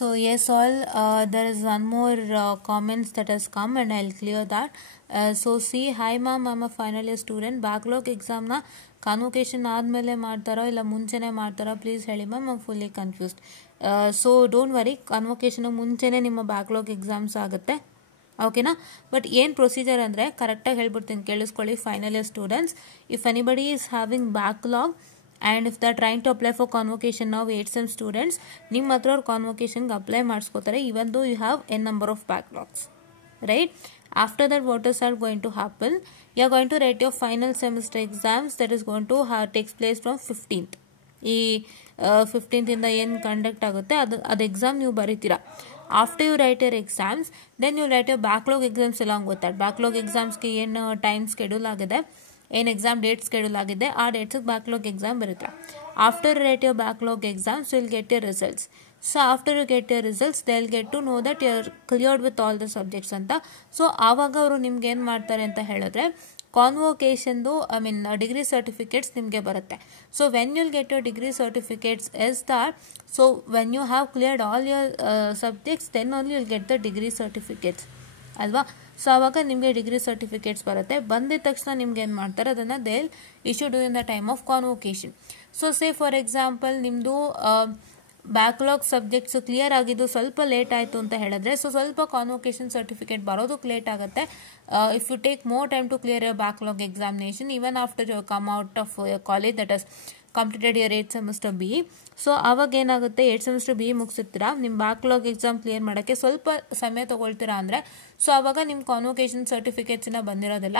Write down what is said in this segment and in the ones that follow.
So yes, all there is one more comments that has come and I'll clear that. So see, hi ma'am, I'm a final year student. Backlog exam na convocation ಆದಮೇಲೆ ಮಾಡ್ತಾರೋ ಇಲ್ಲ ಮುಂಚೆನೇ ಮಾಡ್ತಾರೋ please ಹೇಳಿ ma'am, I fully confused. So don't worry, convocation ಮುಂಚೆನೇ ನಿಮ್ಮ backlog exams ಆಗುತ್ತೆ, ಓಕೆನಾ. ಬಟ್ ಏನು ಪ್ರೊಸೀಜರ್ ಅಂದರೆ ಕರೆಕ್ಟಾಗಿ ಹೇಳ್ಬಿಡ್ತೀನಿ, ಕೇಳಿಸ್ಕೊಳ್ಳಿ final year students. If anybody is having backlog and if they are trying to apply for convocation now, 8th sem students, ನಿಮ್ಮ ಹತ್ರ ಅವ್ರು ಕಾನ್ವೊಕೇಶನ್ಗೆ apply ಮಾಡಿಸ್ಕೋತಾರೆ even though you have n number of backlogs, right? After that, what is that going to happen? You are going to write your final semester exams that is going to takes place from 15th. ಈ 15th ಇಂದ ಏನು conduct ಆಗುತ್ತೆ ಅದು exam ನೀವು ಬರೀತೀರಾ. After you write your exams, then you write your backlog exams along with that. Backlog examsಗೆ ಏನು time schedule ಆಗಿದೆ, ಏನು exam date schedule ಆಗಿದೆ, ಆ ಡೇಟ್ಸ್ಗೆ ಬ್ಯಾಕ್ಲಾಗ್ ಎಕ್ಸಾಮ್ ಬರುತ್ತೆ. After write your backlog exams will get your results. So after you get your results they will get to know that you are cleared with all the subjects ಅಂತ. So ಆವಾಗ ಅವರು ನಿಮ್ಗೆ ಏನು ಮಾಡ್ತಾರೆ ಅಂತ ಹೇಳಿದ್ರೆ, ಕಾನ್ವೊಕೇಶನ್ದು degree certificates ನಿಮಗೆ ಬರುತ್ತೆ. So when you'll get your degree certificates is that, so when you have cleared all your subjects then only you'll get the degree certificates ಅಲ್ವಾ. ಸೊ ಆವಾಗ ನಿಮಗೆ ಡಿಗ್ರಿ ಸರ್ಟಿಫಿಕೇಟ್ಸ್ ಬರುತ್ತೆ. ಬಂದಿದ ತಕ್ಷಣ ನಿಮ್ಗೆ ಏನು ಮಾಡ್ತಾರೆ, ಅದನ್ನು they will issue during the time of convocation. So say for example ನಿಮ್ಮದು ಬ್ಯಾಕ್ಲಾಗ್ ಸಬ್ಜೆಕ್ಟ್ಸ್ ಕ್ಲಿಯರ್ ಆಗಿದ್ದು ಸ್ವಲ್ಪ ಲೇಟ್ ಆಯಿತು ಅಂತ ಹೇಳಿದ್ರೆ, ಸೊ ಸ್ವಲ್ಪ ಕಾನ್ವೊಕೇಶನ್ ಸರ್ಟಿಫಿಕೇಟ್ ಬರೋದಕ್ಕೆ ಲೇಟ್ ಆಗುತ್ತೆ. If you take more time to clear your backlog examination even after you come out of college that is completed year 8th semester be. So ಆವಾಗ ಏನಾಗುತ್ತೆ, 8th semester ಬಿ ಮುಗಿಸಿರ್ತೀರಾ, ನಿಮ್ಮ backlog exam clear ಮಾಡೋಕ್ಕೆ ಸ್ವಲ್ಪ ಸಮಯ ತೊಗೊಳ್ತೀರಾ ಅಂದರೆ, so ಆವಾಗ ನಿಮ್ಮ convocation ಸರ್ಟಿಫಿಕೇಟ್ಸಿನ ಬಂದಿರೋದಿಲ್ಲ.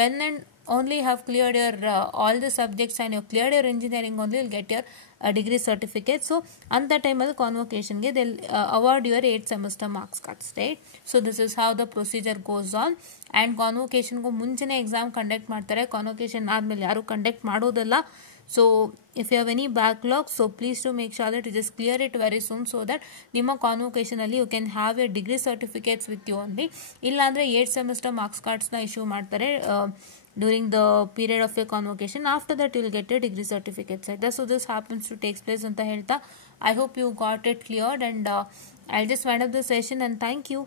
When and only have cleared your all the subjects and you cleared your engineering only will get your degree certificate. So ಅಂಥ ಟೈಮಲ್ಲಿ ಕಾನ್ವೊಕೇಶನ್ಗೆ the award your 8th semester marks cards, right. So this is how the procedure goes on. And ಕಾನ್ವೊಕೇಶನ್ಗೂ ಮುಂಚೆನೇ exam conduct ಮಾಡ್ತಾರೆ, convocation ಆದಮೇಲೆ ಯಾರೂ conduct ಮಾಡೋದಿಲ್ಲ. So if you have any backlog, so please do make sure that you just clear it very soon so that ನಿಮ್ಮ convocation ಅಲ್ಲಿ you can have your degree certificates with you only. ಇಲ್ಲಾಂದ್ರೆ 8th semester marks cards ನ issue ಮಾಡ್ತಾರೆ during the period of your convocation. After that you will get your degree certificates. So this happens to takes place ಅಂತ ಹೇಳ್ತಾ I hope you got it cleared and I'll just wind up the session and thank you.